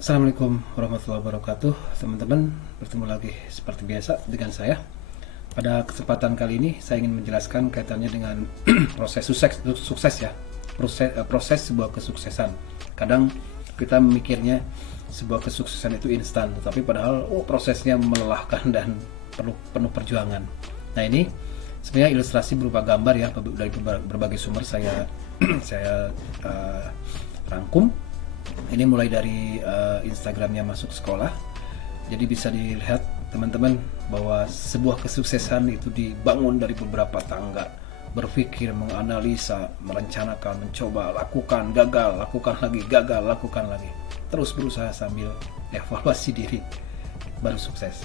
Assalamualaikum warahmatullahi wabarakatuh, teman-teman. Bertemu lagi seperti biasa dengan saya. Pada kesempatan kali ini saya ingin menjelaskan kaitannya dengan proses sukses ya. Proses sebuah kesuksesan. Kadang kita memikirnya sebuah kesuksesan itu instan, tetapi padahal prosesnya melelahkan dan penuh perjuangan. Nah, ini sebenarnya ilustrasi berupa gambar ya, dari berbagai sumber saya rangkum. Ini mulai dari Instagramnya Masuk Sekolah. Jadi bisa dilihat teman-teman bahwa sebuah kesuksesan itu dibangun dari beberapa tangga. Berpikir, menganalisa, merencanakan, mencoba, lakukan, gagal, lakukan lagi, gagal, lakukan lagi. Terus berusaha sambil evaluasi diri, baru sukses.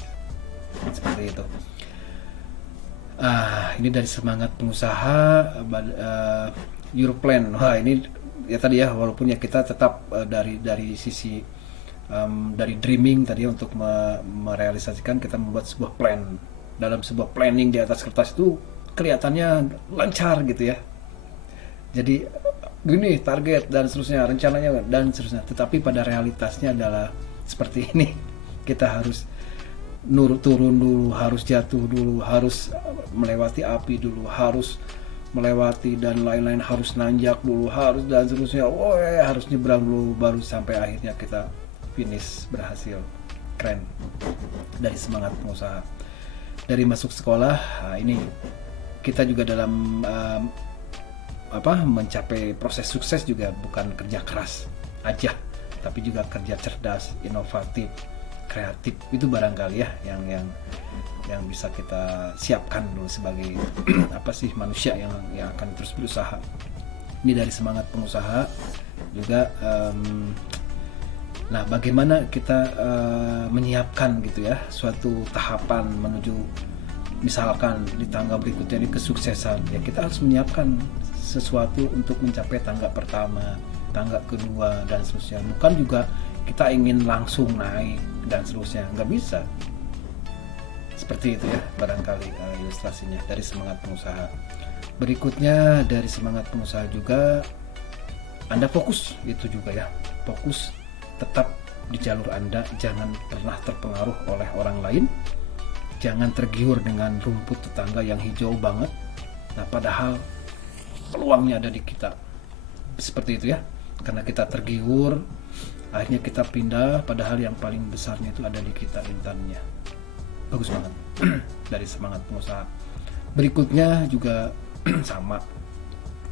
Seperti itu. Ini dari semangat pengusaha, your plan. Wah, ini ya tadi ya, walaupun ya kita tetap dari sisi dari dreaming tadi untuk merealisasikan, kita membuat sebuah plan. Dalam sebuah planning di atas kertas itu kelihatannya lancar gitu ya, jadi gini target dan seterusnya, rencananya dan seterusnya, tetapi pada realitasnya adalah seperti ini. Kita harus turun dulu, harus jatuh dulu, harus melewati api dulu, harus melewati dan lain-lain, harus nanjak dulu, harus dan seterusnya, harus nyebrang dulu, baru sampai akhirnya kita finish berhasil. Keren. Dari semangat pengusaha, dari Masuk Sekolah. Ini kita juga dalam mencapai proses sukses juga bukan kerja keras aja, tapi juga kerja cerdas, inovatif, kreatif. Itu barangkali ya yang bisa kita siapkan dulu sebagai manusia yang akan terus berusaha. Ini dari semangat pengusaha juga. Nah, bagaimana kita menyiapkan gitu ya suatu tahapan menuju misalkan di tangga berikutnya ini kesuksesan, ya kita harus menyiapkan sesuatu untuk mencapai tangga pertama, tangga kedua dan seterusnya. Bukan juga kita ingin langsung naik dan seterusnya, nggak bisa. Seperti itu ya barangkali ilustrasinya dari semangat pengusaha. Berikutnya dari semangat pengusaha juga, Anda fokus, itu juga ya, fokus tetap di jalur Anda, jangan pernah terpengaruh oleh orang lain, jangan tergiur dengan rumput tetangga yang hijau banget. Nah, padahal peluangnya ada di kita. Seperti itu ya, karena kita tergiur, akhirnya kita pindah, padahal yang paling besarnya itu ada di kita, intannya. Bagus banget. Dari semangat pengusaha. Berikutnya juga sama,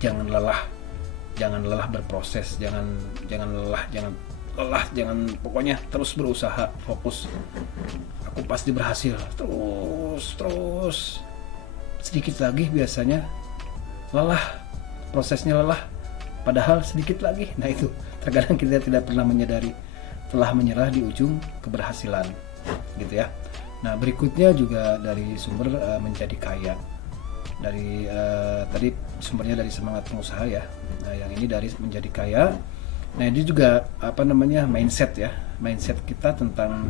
jangan lelah berproses, jangan pokoknya terus berusaha, fokus. Aku pasti berhasil, terus sedikit lagi biasanya lelah, prosesnya lelah, padahal sedikit lagi. Nah, itu terkadang kita tidak pernah menyadari telah menyerah di ujung keberhasilan gitu ya. Nah, berikutnya juga dari sumber menjadi kaya. Dari tadi sumbernya dari semangat pengusaha ya. Nah, yang ini dari menjadi kaya. Nah, ini juga mindset ya. Mindset kita tentang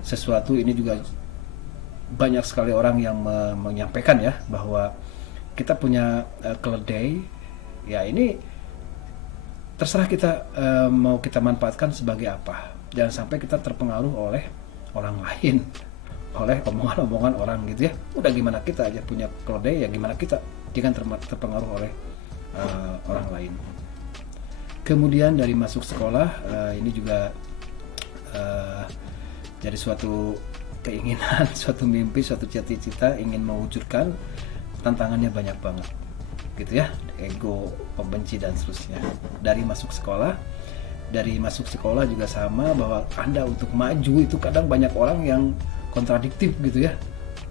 sesuatu ini juga banyak sekali orang yang menyampaikan ya, bahwa kita punya keledai. Ya, ini terserah kita mau kita manfaatkan sebagai apa. Jangan sampai kita terpengaruh oleh orang lain, oleh omongan-omongan orang gitu ya. Udah, gimana kita aja punya keledai, ya gimana kita, jangan terpengaruh oleh orang lain. Kemudian dari Masuk Sekolah, ini juga jadi suatu keinginan, suatu mimpi, suatu cita-cita ingin mewujudkan. Tantangannya banyak banget gitu ya, ego, pembenci dan seterusnya. Dari Masuk Sekolah, juga sama, bahwa Anda untuk maju itu kadang banyak orang yang kontradiktif gitu ya.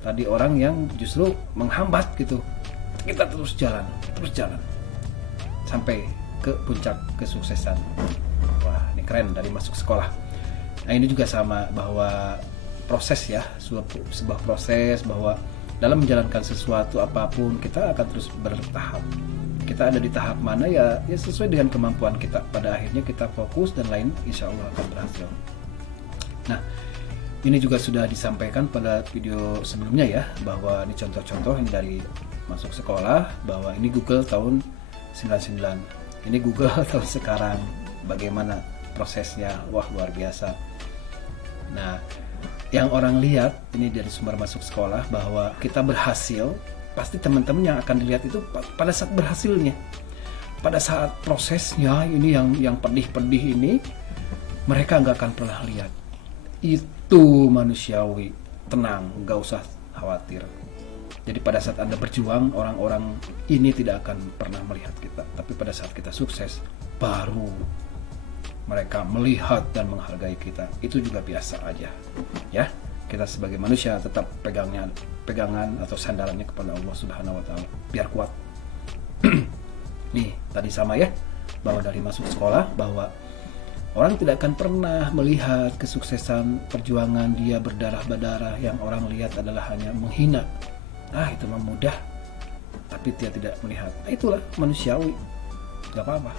Tadi orang yang justru menghambat gitu. Kita terus jalan sampai ke puncak kesuksesan. Wah, ini keren, dari Masuk Sekolah. Nah, ini juga sama, bahwa proses ya, sebuah proses, bahwa dalam menjalankan sesuatu apapun kita akan terus bertahap. Kita ada di tahap mana ya sesuai dengan kemampuan kita. Pada akhirnya kita fokus dan lain insya Allah akan berhasil. Nah, ini juga sudah disampaikan pada video sebelumnya ya, bahwa ini contoh-contoh ini dari Masuk Sekolah, bahwa ini Google tahun 99. Ini Google tahun sekarang, bagaimana prosesnya, wah luar biasa. Nah, yang orang lihat ini dari sumber masuk sekolah bahwa kita berhasil, pasti teman-teman yang akan dilihat itu pada saat berhasilnya. Pada saat prosesnya ini yang pedih-pedih ini, mereka nggak akan pernah lihat. Itu manusiawi, tenang, nggak usah khawatir. Jadi pada saat Anda berjuang, orang-orang ini tidak akan pernah melihat kita. Tapi pada saat kita sukses, baru mereka melihat dan menghargai kita. Itu juga biasa aja, ya. Kita sebagai manusia tetap pegangan atau sandarannya kepada Allah Subhanahu Wa Taala, biar kuat. Nih, tadi sama ya, bahwa dari masuk sekolah, bahwa orang tidak akan pernah melihat kesuksesan perjuangan dia berdarah-berdarah. Yang orang lihat adalah hanya menghina. Itu mah mudah, tapi dia tidak melihat. Itulah manusiawi, gak apa-apa,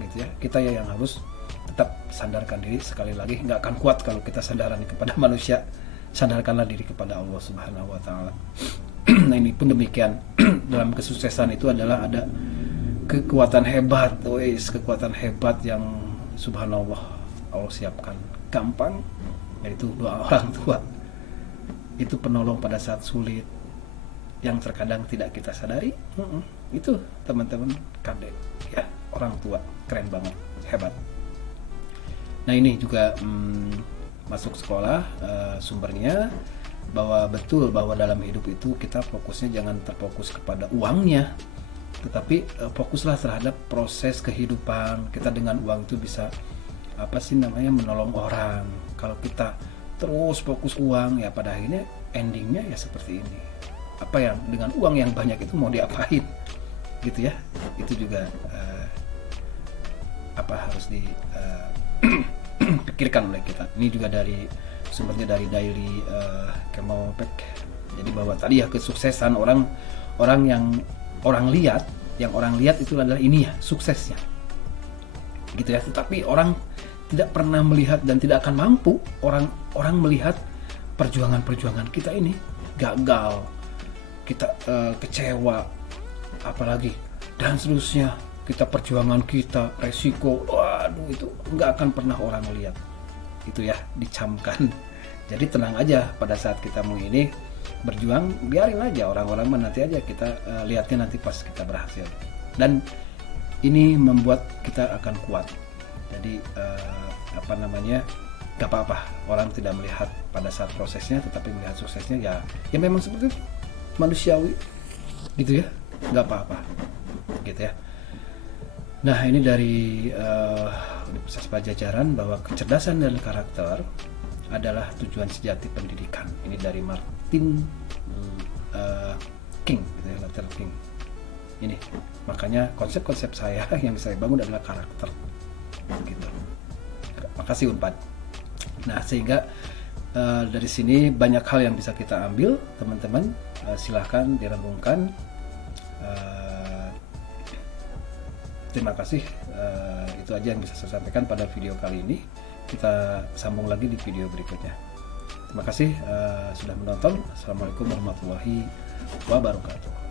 gitu ya. Kita ya yang harus tetap sandarkan diri. Sekali lagi, nggak akan kuat kalau kita sandaran kepada manusia. Sandarkanlah diri kepada Allah Subhanahu Wa Taala. Nah, ini pun demikian. Dalam kesuksesan itu adalah ada kekuatan hebat, kekuatan hebat yang Subhanallah Allah siapkan. Gampang, yaitu doa orang tua. Itu penolong pada saat sulit, yang terkadang tidak kita sadari. Itu teman-teman kadek, ya, orang tua keren banget, hebat. Nah, ini juga masuk sekolah, sumbernya bahwa betul bahwa dalam hidup itu kita fokusnya jangan terfokus kepada uangnya, tetapi fokuslah terhadap proses kehidupan kita. Dengan uang itu bisa menolong orang. Kalau kita terus fokus uang, ya pada akhirnya endingnya ya seperti ini. Apa yang dengan uang yang banyak itu mau diapain, gitu ya. Itu juga harus dipikirkan oleh kita. Ini juga dari sumbernya dari Daily Camelback. Jadi bahwa tadi ya kesuksesan orang yang orang lihat itu adalah ini ya suksesnya, gitu ya. Tetapi orang tidak pernah melihat dan tidak akan mampu orang melihat perjuangan kita ini gagal, kita kecewa, apalagi dan seterusnya. Kita perjuangan kita, resiko, waduh, itu nggak akan pernah orang lihat. Itu ya, dicamkan. Jadi tenang aja pada saat kita mau ini berjuang, biarin aja orang-orang nanti aja kita lihatnya nanti pas kita berhasil. Dan ini membuat kita akan kuat. Jadi gak apa-apa orang tidak melihat pada saat prosesnya, tetapi melihat suksesnya, ya memang seperti itu, manusiawi, gitu ya, gak apa-apa, gitu ya. Nah, ini dari Universitas Pajajaran bahwa kecerdasan dan karakter adalah tujuan sejati pendidikan. Ini dari Martin King, gitu ya, Luther King. Ini makanya konsep-konsep saya yang saya bangun adalah karakter, gitu. Makasih Unpad. Nah, sehingga dari sini banyak hal yang bisa kita ambil, teman-teman. Silahkan dirembungkan. Terima kasih, itu aja yang bisa saya sampaikan pada video kali ini. Kita sambung lagi di video berikutnya. Terima kasih sudah menonton. Assalamualaikum warahmatullahi wabarakatuh.